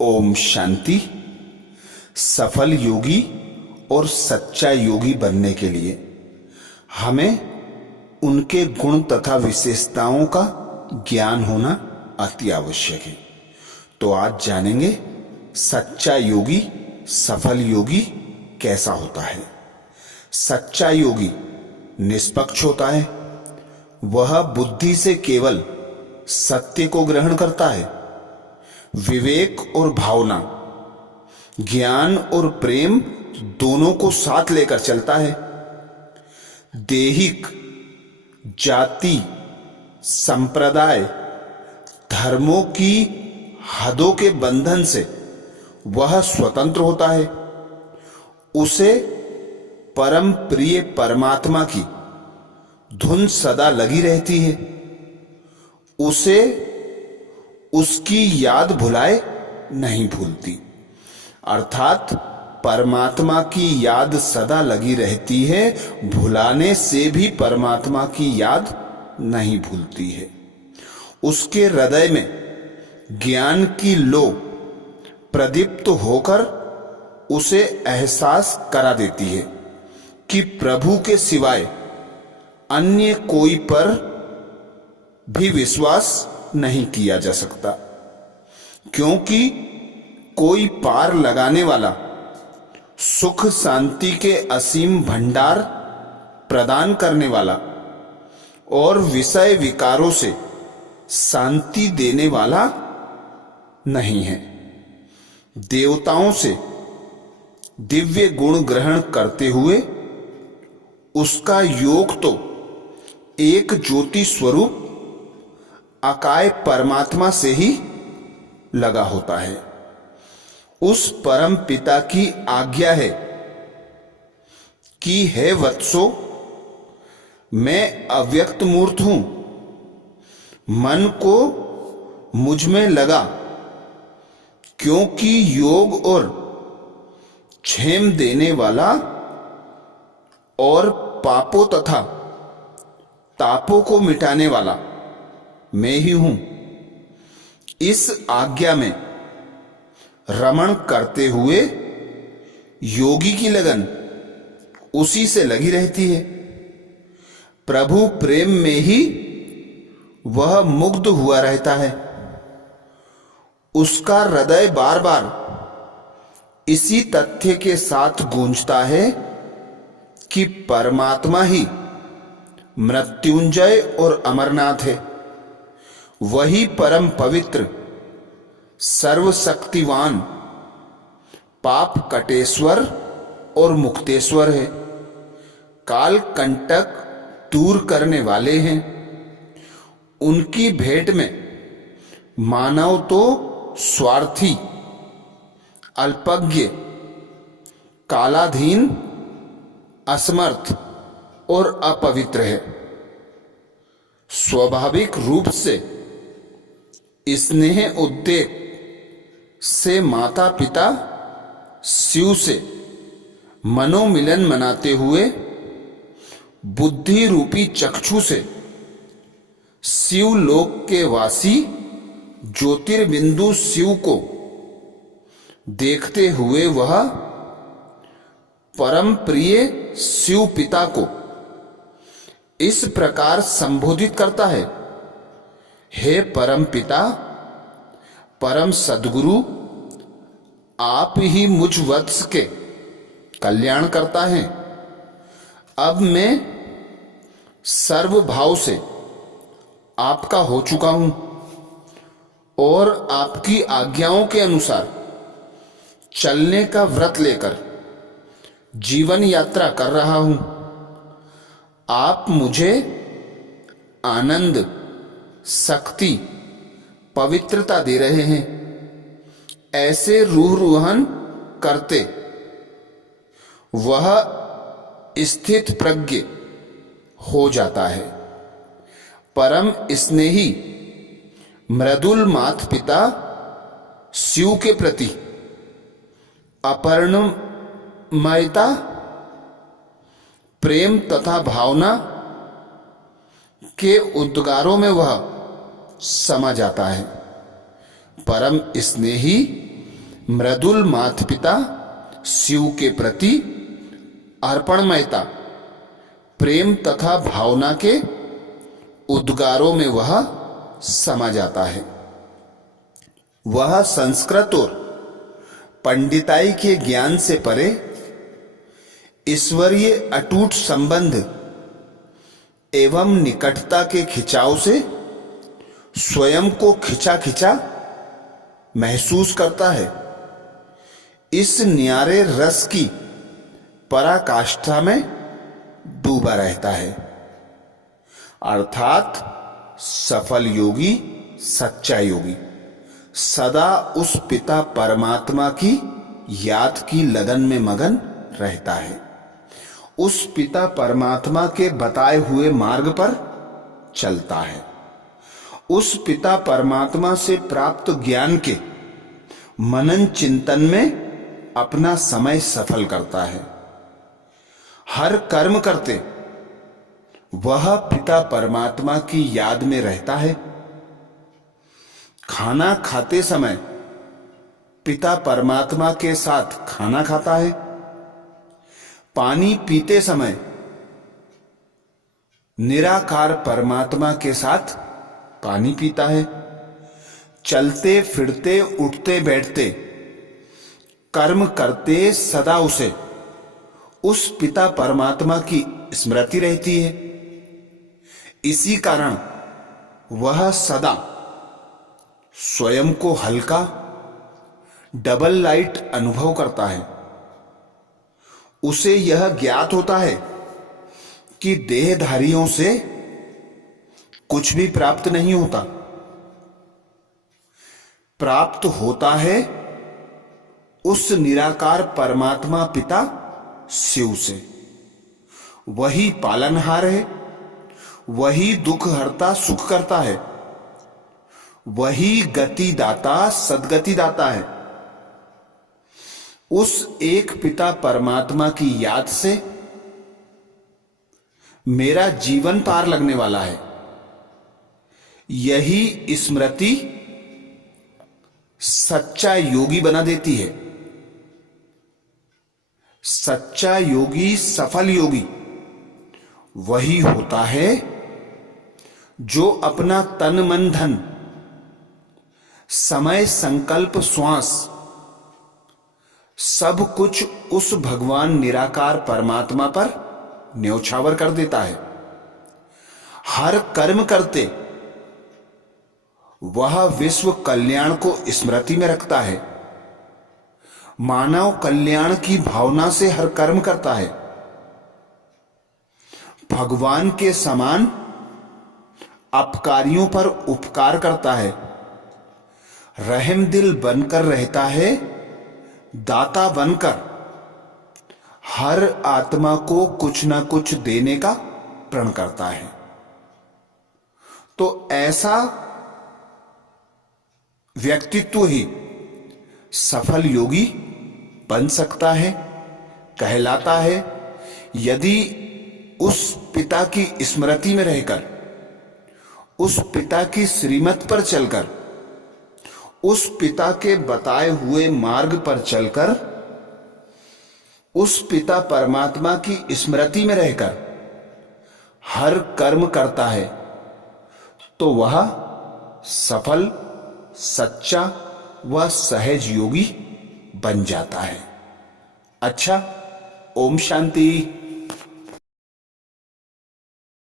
ओम शांति। सफल योगी और सच्चा योगी बनने के लिए हमें उनके गुण तथा विशेषताओं का ज्ञान होना अति आवश्यक है। तो आज जानेंगे सच्चा योगी, सफल योगी कैसा होता है। सच्चा योगी निष्पक्ष होता है। वह बुद्धि से केवल सत्य को ग्रहण करता है। विवेक और भावना, ज्ञान और प्रेम दोनों को साथ लेकर चलता है। दैहिक, जाति, संप्रदाय, धर्मों की हदों के बंधन से वह स्वतंत्र होता है। उसे परम प्रिय परमात्मा की धुन सदा लगी रहती है। उसे उसकी याद भुलाए नहीं भूलती, अर्थात परमात्मा की याद सदा लगी रहती है। भुलाने से भी परमात्मा की याद नहीं भूलती है। उसके हृदय में ज्ञान की लो प्रदीप्त होकर उसे एहसास करा देती है कि प्रभु के सिवाय अन्य कोई पर भी विश्वास नहीं किया जा सकता, क्योंकि कोई पार लगाने वाला सुख शांति के असीम भंडार प्रदान करने वाला और विषय विकारों से शांति देने वाला नहीं है। देवताओं से दिव्य गुण ग्रहण करते हुए उसका योग तो एक ज्योति स्वरूप अकाय परमात्मा से ही लगा होता है। उस परम पिता की आज्ञा है कि हे वत्सो, मैं अव्यक्त मूर्त हूं। मन को मुझ में लगा, क्योंकि योग और क्षेम देने वाला और पापों तथा तापों को मिटाने वाला मैं ही हूं। इस आज्ञा में रमण करते हुए योगी की लगन उसी से लगी रहती है। प्रभु प्रेम में ही वह मुग्ध हुआ रहता है। उसका हृदय बार बार इसी तथ्य के साथ गूंजता है कि परमात्मा ही मृत्युंजय और अमरनाथ है। वही परम पवित्र, सर्वशक्तिवान, पाप कटेश्वर और मुक्तेश्वर है। काल कंटक दूर करने वाले हैं। उनकी भेंट में मानव तो स्वार्थी, अल्पज्ञ, कालाधीन, असमर्थ और अपवित्र है। स्वाभाविक रूप से स्नेह उद्देक से माता पिता शिव से मनोमिलन मनाते हुए बुद्धि रूपी चक्षु से शिव लोक के वासी ज्योतिर्बिंदु शिव को देखते हुए वह परम प्रिय शिव पिता को इस प्रकार संबोधित करता है। हे परम पिता, परम सद्गुरु, आप ही मुझ वत्स के कल्याण करता है। अब मैं सर्व भाव से आपका हो चुका हूं और आपकी आज्ञाओं के अनुसार चलने का व्रत लेकर जीवन यात्रा कर रहा हूं। आप मुझे आनंद, शक्ति, पवित्रता दे रहे हैं। ऐसे रूह रूहन करते वह स्थित प्रज्ञ हो जाता है। परम स्नेही मृदुल माता पिता शिव के प्रति अपर्णमयता, प्रेम तथा भावना के उद्गारों में वह समा जाता है। परम स्नेही मृदुल माता पिता शिव के प्रति अर्पणमयता, प्रेम तथा भावना के उद्गारों में वह समा जाता है। वह संस्कृत और पंडिताई के ज्ञान से परे ईश्वरीय अटूट संबंध एवं निकटता के खिंचाव से स्वयं को खिंचा खिंचा महसूस करता है। इस न्यारे रस की पराकाष्ठा में डूबा रहता है। अर्थात सफल योगी, सच्चा योगी सदा उस पिता परमात्मा की याद की लगन में मगन रहता है। उस पिता परमात्मा के बताए हुए मार्ग पर चलता है। उस पिता परमात्मा से प्राप्त ज्ञान के मनन चिंतन में अपना समय सफल करता है। हर कर्म करते वह पिता परमात्मा की याद में रहता है। खाना खाते समय पिता परमात्मा के साथ खाना खाता है। पानी पीते समय निराकार परमात्मा के साथ पानी पीता है। चलते फिरते उठते बैठते कर्म करते सदा उसे उस पिता परमात्मा की स्मृति रहती है। इसी कारण वह सदा स्वयं को हल्का, डबल लाइट अनुभव करता है। उसे यह ज्ञात होता है कि देहधारियों से कुछ भी प्राप्त नहीं होता। प्राप्त होता है उस निराकार परमात्मा पिता शिव से। वही पालनहार है, वही दुख हरता सुख करता है, वही गति दाता सदगति दाता है। उस एक पिता परमात्मा की याद से मेरा जीवन पार लगने वाला है। यही स्मृति सच्चा योगी बना देती है। सच्चा योगी, सफल योगी वही होता है जो अपना तन मन धन, समय संकल्प श्वास सब कुछ उस भगवान निराकार परमात्मा पर न्यौछावर कर देता है। हर कर्म करते वह विश्व कल्याण को स्मृति में रखता है। मानव कल्याण की भावना से हर कर्म करता है। भगवान के समान अपकारियों पर उपकार करता है। रहमदिल बनकर रहता है, दाता बनकर हर आत्मा को कुछ ना कुछ देने का प्रण करता है। तो ऐसा व्यक्तित्व ही सफल योगी बन सकता है, कहलाता है, यदि उस पिता की स्मृति में रहकर, उस पिता की श्रीमत पर चलकर, उस पिता के बताए हुए मार्ग पर चलकर, उस पिता परमात्मा की स्मृति में रहकर हर कर्म करता है, तो वह सफल, सच्चा व सहज योगी बन जाता है। अच्छा, ओम शांति।